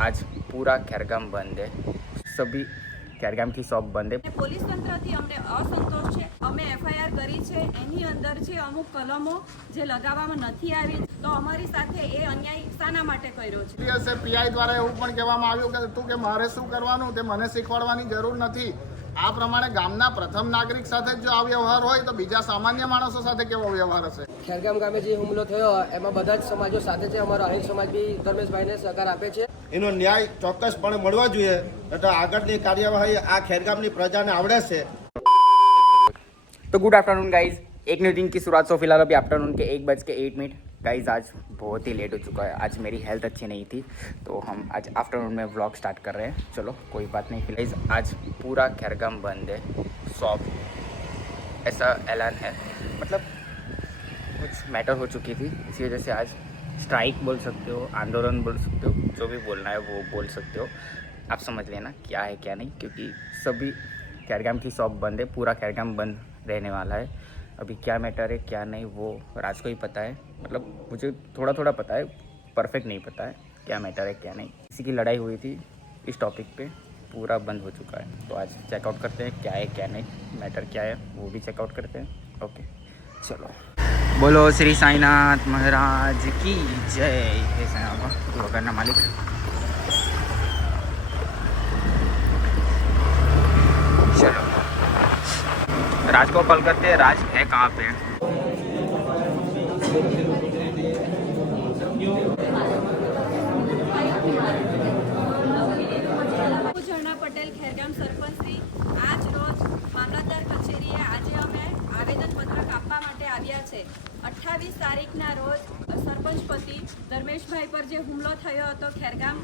आज पूरा खैरगाम बंद है सभी खैरगाम की शॉप बंद है પોલીસ તંત્રથી અમને અસંતોષ છે અમે એફઆઈઆર કરી છે એની અંદર જે અમુક કલમો જે લગાવવામાં નથી આવી તો અમારી સાથે એ અન્યાય શાના માટે કર્યો છે દિવસે પીઆઈ દ્વારા એવું પણ કહેવામાં આવ્યું કે તું કે મારે શું કરવાનું તે મને શીખવાડવાની જરૂર નથી આ પ્રમાણે ગામના પ્રથમ નાગરિક સાથે જ જો આ વ્યવહાર હોય તો બીજા સામાન્ય માણસો સાથે કેવો વ્યવહાર હશે ખેરગામ ગામે જે હુમલો થયો એમાં બધા જ સમાજો સાથે છે અમારો આહિર સમાજ બી ધર્મેશભાઈને સહકાર આપે છે એનો ન્યાય ચોક્કસપણે મળવા જોઈએ એટલે આગળની કાર્યવાહી આ ખેરગામની પ્રજાને આવડે છે तो गुड आफ्टरनून गाइज एक न्यू दिन की शुरुआत सो फिलहाल अभी आफ्टरनून के एक बज के एट मिनट गाइज आज बहुत ही लेट हो चुका है आज मेरी हेल्थ अच्छी नहीं थी तो हम आज आफ्टरनून में व्लॉग स्टार्ट कर रहे हैं चलो कोई बात नहीं गाइज आज पूरा खैरगाम बंद है शॉप ऐसा ऐलान है मतलब कुछ मैटर हो चुकी थी इसी वजह से आज स्ट्राइक बोल सकते हो, आंदोलन बोल सकते हो, जो भी बोलना है वो बोल सकते हो। आप समझ लेना क्या है, क्या नहीं, क्योंकि सभी खैरगाम की शॉप बंद है, पूरा खैरगाम बंद रहने वाला है। अभी क्या मैटर है, क्या नहीं, वो राज को ही पता है। मतलब मुझे थोड़ा थोड़ा पता है परफेक्ट नहीं पता है क्या मैटर है, क्या नहीं। किसी की लड़ाई हुई थी इस टॉपिक पे, पूरा बंद हो चुका है। तो आज चेकआउट करते हैं, क्या है, क्या नहीं मैटर क्या है, वो भी चेकआउट करते हैं। ओके चलो। बोलो, श्री साईनाथ महाराज की जय। करना मालिक। चलो। राजगोपाल करते राज है कहाँ पे? હુમલો થયો હતો ખેરગામ.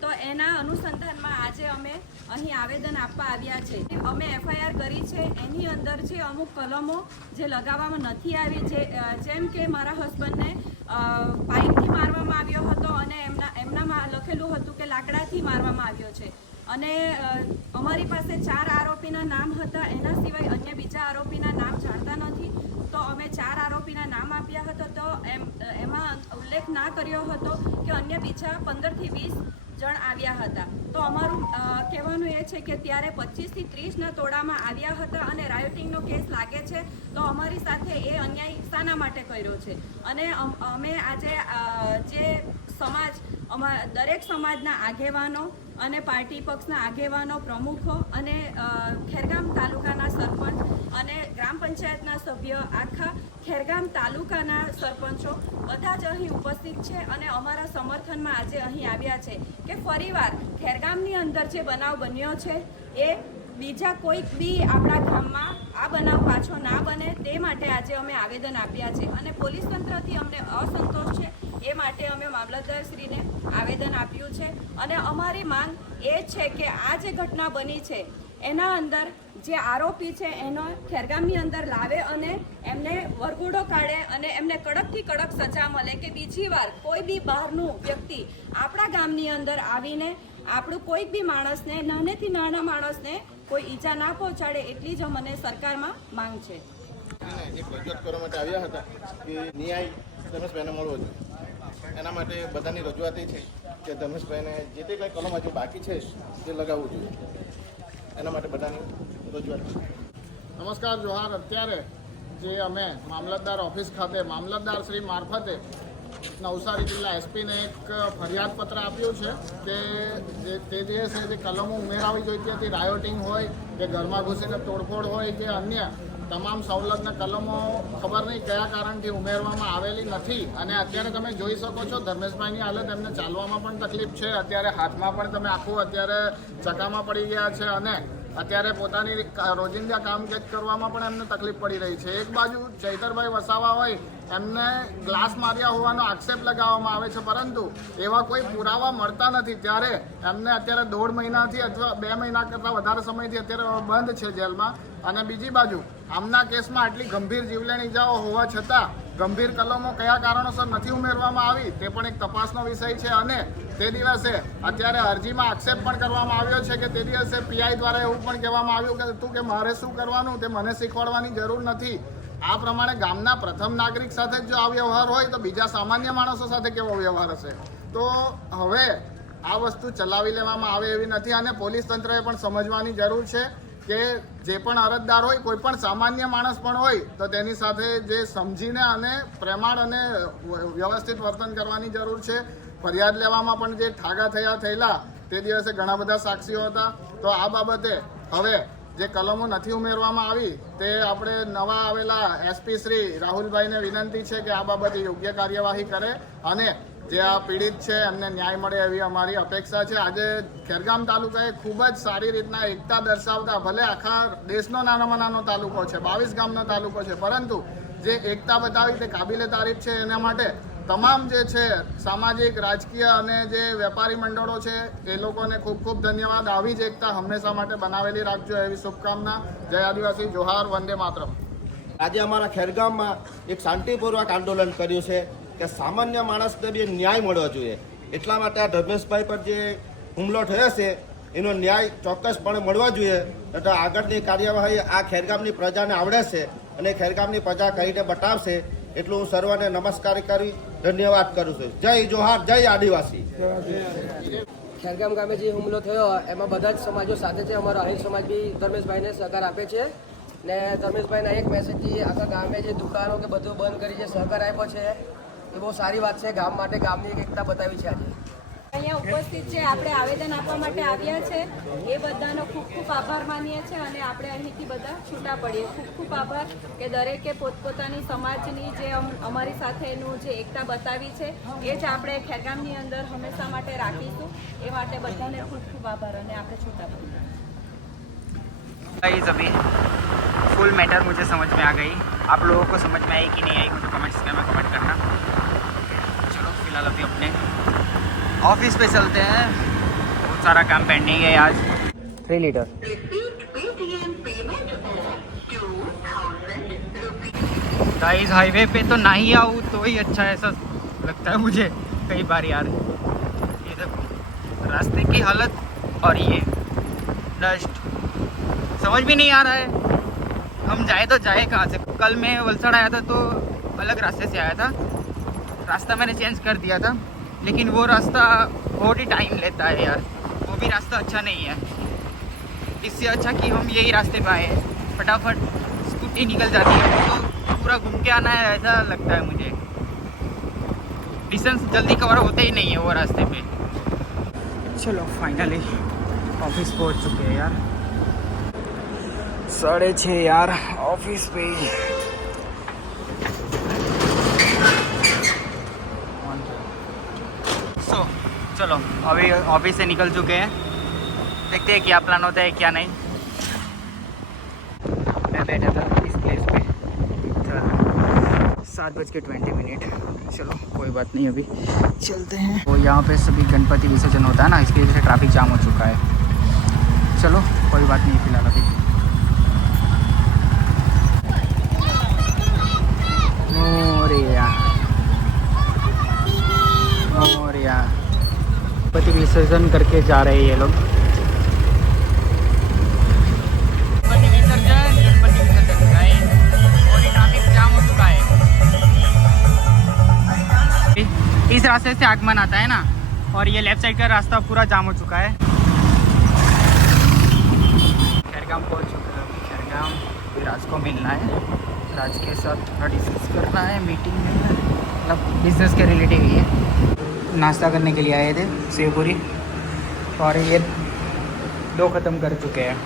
તો એના અનુસંધાનમાં આજે અમે અહીં આવેદન આપવા આવ્યા છે. અમે એફઆઈઆર કરી છે. એની અંદર જે અમુક કલમો જે લગાવવામાં નથી આવી, જે જેમ કે મારા હસબન્ડને પાઇપથી મારવામાં આવ્યો હતો અને એમના, એમનામાં લખેલું હતું કે લાકડાથી મારવામાં આવ્યો છે. અને અમારી પાસે ચાર આરોપીના નામ હતા. એના સિવાય અન્ય બીજા આરોપીના નામ જાણતા નથી. તો અમે ચાર આરોપીના નામ આપ્યા હતા. તો એમ, એમાં ઉલ્લેખ ના કર્યો હતો કે અન્ય બીજા પંદરથી વીસ જણ આવ્યા હતા. તો અમારું કહેવાનું એ છે કે ત્યારે પચીસથી ત્રીસના તોડામાં આવ્યા હતા અને રાયોટિંગનો કેસ લાગે છે, તો અમારી સાથે એ અન્યાય શાના માટે કર્યો છે. અને અમ- આજે જે સમાજ, અમા, દરેક સમાજના આગેવાનો અને પાર્ટી પક્ષના આગેવાનો પ્રમુખો અને ખેરગામ તાલુકાના સરપંચ પંચાયતના સભ્ય આખા ખેરગામ તાલુકાના સરપંચો બધા જ અહીં ઉપસ્થિત છે અને અમારા સમર્થનમાં આજે અહીં આવ્યા છે કે ફરીવાર ખેરગામની અંદર જે બનાવ બન્યો છે એ બીજા કોઈક બી આપણા ગામમાં આ બનાવ પાછો ના બને તે માટે આજે અમે આવેદન આપ્યા છે અને પોલીસ તંત્રથી અમને અસંતોષ છે એ માટે અમે મામલતદારશ્રીને આવેદન આપ્યું છે. અને અમારી માંગ એ છે કે આ જે ઘટના બની છે, એના અંદર જે આરોપી છે, એનો ખેરગામની અંદર લાવે અને એમને વરઘોડો કાઢે અને એમને કડકથી કડક સજા મળે કે બીજી વાર કોઈ બી બહારનું વ્યક્તિ આપણા ગામની અંદર આવીને આપણું કોઈ બી માણસને, નાનેથી નાના માણસને કોઈ ઈજા ના પહોંચાડે એટલી જ મને સરકારમાં માંગ છે. રજૂઆત કરવા માટે આવ્યા હતા એના માટે બધાની રજૂઆત એ છે કે ધર્મેશભાઈને જે તે કંઈ કલમ હજુ બાકી છે, તે લગાવવું જોઈએ. એના માટે બધાની રજૂઆત નમસ્કાર, જોહાર. અત્યારે જે અમે મામલતદાર ઓફિસ ખાતે, મામલતદાર શ્રી મારફતે નવસારી જિલ્લા એસપીને એક ફરિયાદ પત્ર આપ્યું છે કે જે તે દિવસે જે કલમો ઉમેરાવી જોઈતી હતી રાયોટિંગ હોય, કે ઘરમાં ઘૂસીને તોડફોડ હોય, કે અન્ય તમામ સવલતના કલમો ખબર નહીં કયા કારણથી ઉમેરવામાં આવેલી નથી. અને અત્યારે તમે જોઈ શકો છો, ધર્મેશભાઈની હાલત એમને ચાલવામાં પણ તકલીફ છે. અત્યારે હાથમાં પણ તમે આખું અત્યારે ચકામાં પડી ગયા છે અને અત્યારે પોતાની રોજિંદા કામકાજ કરવામાં પણ એમને તકલીફ પડી રહી છે. એક બાજુ ચૈતરભાઈ વસાવા હોય, એમને ગ્લાસ માર્યા હોવાનો આક્ષેપ લગાવવામાં આવે છે, પરંતુ એવા કોઈ પુરાવા મળતા નથી. ત્યારે એમને અત્યારે દોઢ મહિનાથી અથવા બે મહિના કરતાં વધારે સમયથી અત્યારે બંધ છે જેલમાં. અને બીજી બાજુ, આમના કેસમાં આટલી ગંભીર જીવલેણ ઇજાઓ હોવા છતાં ગંભીર કલમો કયા કારણોસર નથી ઉમેરવામાં આવી, તે પણ એક તપાસનો વિષય છે. અને તે દિવસે અત્યારે અરજીમાં આક્ષેપ પણ કરવામાં આવ્યો છે કે તે દિવસે પીઆઈ દ્વારા એવું પણ કહેવામાં આવ્યું કે તું કે મારે શું કરવાનું તે મને શીખવાડવાની જરૂર નથી. આ પ્રમાણે ગામના પ્રથમ નાગરિક સાથે જ જો આ વ્યવહાર હોય તો બીજા સામાન્ય માણસો સાથે કેવો વ્યવહાર હશે? તો હવે આ વસ્તુ ચલાવી લેવામાં આવે એવી નથી અને પોલીસ તંત્રએ પણ સમજવાની જરૂર છે કે જે પણ અરજદાર હોય, કોઈ પણ સામાન્ય માણસ પણ હોય, તો તેની સાથે જે સમજીને અને પ્રેમાળ અને વ્યવસ્થિત વર્તન કરવાની જરૂર છે. ફરિયાદ લેવામાં પણ જે ઠાગા થયા, થયેલા, તે દિવસે ઘણા બધા સાક્ષીઓ હતા. તો આ બાબતે હવે જે કલમો નથી ઉમેરવામાં આવી, તે આપણે નવા આવેલા એસપી શ્રી રાહુલભાઈને વિનંતી છે કે આ બાબતે યોગ્ય કાર્યવાહી કરે અને જે આ પીડિત છે, એમને ન્યાય મળે એવી અમારી અપેક્ષા છે. આજે ખેરગામ તાલુકાએ ખૂબ જ સારી રીતના એકતા દર્શાવતા, ભલે આખા દેશનો નાનામાં નાનો તાલુકો છે, બાવીસ ગામનો તાલુકો છે, પરંતુ જે એકતા બતાવી તે કાબિલે તારીફ છે એના માટે તમામ જે છે, સામાજિક, રાજકીય અને જે વેપારી મંડળો છે, એ લોકોને ખૂબ ખૂબ ધન્યવાદ. આવી જ એકતા હંમેશા માટે બનાવેલી રાખજો એવી શુભકામના. જય આદિવાસી, જોહાર, વંદે માતરમ. આજે અમારા ખેરગામમાં એક શાંતિપૂર્વક આંદોલન કર્યું છે કે સામાન્ય માણસને બી ન્યાય મળવો જોઈએ. એટલા માટે આ ધર્મેશભાઈ પર જે હુમલો થયો છે, એનો ન્યાય ચોક્કસપણે મળવો જોઈએ. એટલે આગળની કાર્યવાહી આ ખેરગામની પ્રજાને આવડે છે અને ખેરગામની પ્રજા કહીને બતાવશે. એટલું હું સર્વને નમસ્કાર કરી ધન્યવાદ કરું છું. જય જોહાર જય આદિવાસી. ખેરગામ ગામે જે હુમલો થયો એમાં બધા જ સમાજો સાથે છે. અમારો આહિર સમાજ બી ધર્મેશભાઈને સહકાર આપે છે. ને ધર્મેશભાઈના એક મેસેજથી આખા ગામે જે દુકાનો કે બધું બંધ કરી જે સહકાર આપ્યો છે એ બહુ સારી વાત છે. ગામ માટે ગામની એક એકતા બતાવી છે આજે. અહીંયા ઉપસ્થિત છે. આપણે આવેદન આપવા માટે આવ્યા છે. એ બધાનો ખૂબ ખૂબ આભાર માનીએ છીએ અને આપણે અહીંથી બધા છૂટા પડીએ ખૂબ ખૂબ આભાર કે દરેકે પોતપોતાની સમાજની જે અમ- અમારી સાથેનું જે એકતા બતાવી છે એ જ આપણે ખેરગામની અંદર હંમેશા માટે રાખીશું એ માટે બધાને ખૂબ ખૂબ આભાર અને આપણે છૂટા પડીએ गाइस अभी फुल मैटर मुझे समझ में आ गई आप लोगों को समझ में आई कि नहीं आई मुझे कमेंट्स में कमेंट करना चलो फिलहाल अभी अपने ऑफिस पे चलते हैं बहुत सारा काम पेंडिंग है आज थ्री लीटर गाइस हाईवे पे तो नहीं आऊँ तो ही अच्छा है, ऐसा लगता है मुझे। कई बार यार ये देखो रास्ते की हालत और ये डस्ट समझ भी नहीं आ रहा है। हम जाए तो जाए कहाँ से। कल मैं वलसाड़ आया था तो अलग रास्ते से आया था। रास्ता मैंने चेंज कर दिया था लेकिन वो रास्ता बहुत ही टाइम लेता है यार। वो भी रास्ता अच्छा नहीं है। इससे अच्छा कि हम यही रास्ते पे आए फटाफट स्कूटी निकल जाती है तो पूरा घूम के आना है, ऐसा लगता है मुझे। डिस्टेंस जल्दी कवर होते ही नहीं है वो रास्ते पे। चलो फाइनली ऑफ़िस पहुँच चुके हैं यार। साढ़े छः यार ऑफ़िस पे सो चलो, अभी ऑफ़िस से निकल चुके हैं। देखते हैं क्या प्लान होता है, क्या नहीं। मैं बैठा था इस प्लेस पे। सात बज के ट्वेंटी मिनट चलो, कोई बात नहीं अभी। चलते हैं। वो यहाँ पे सभी गणपति विसर्जन होता है ना, इसकी वजह से ट्रैफ़िक जाम हो चुका है। चलो, कोई बात नहीं फ़िलहाल अभी। विसर्जन करके जा रहे हैं ये लोग। रास्ते से आगमन आता है ना? और ये लेफ़्ट साइड का रास्ता पूरा जाम हो चुका है। खैरगाम पहुँच चुका है खैरगाम। राज को मिलना है। राज के साथ थोड़ा डिस्कस करना है मीटिंग में। मतलब बिज़नेस के रिलेटिव ही है। नाश्ता करने के लिए आए थे, सेवपुरी। और ये दो ख़त्म कर चुके हैं।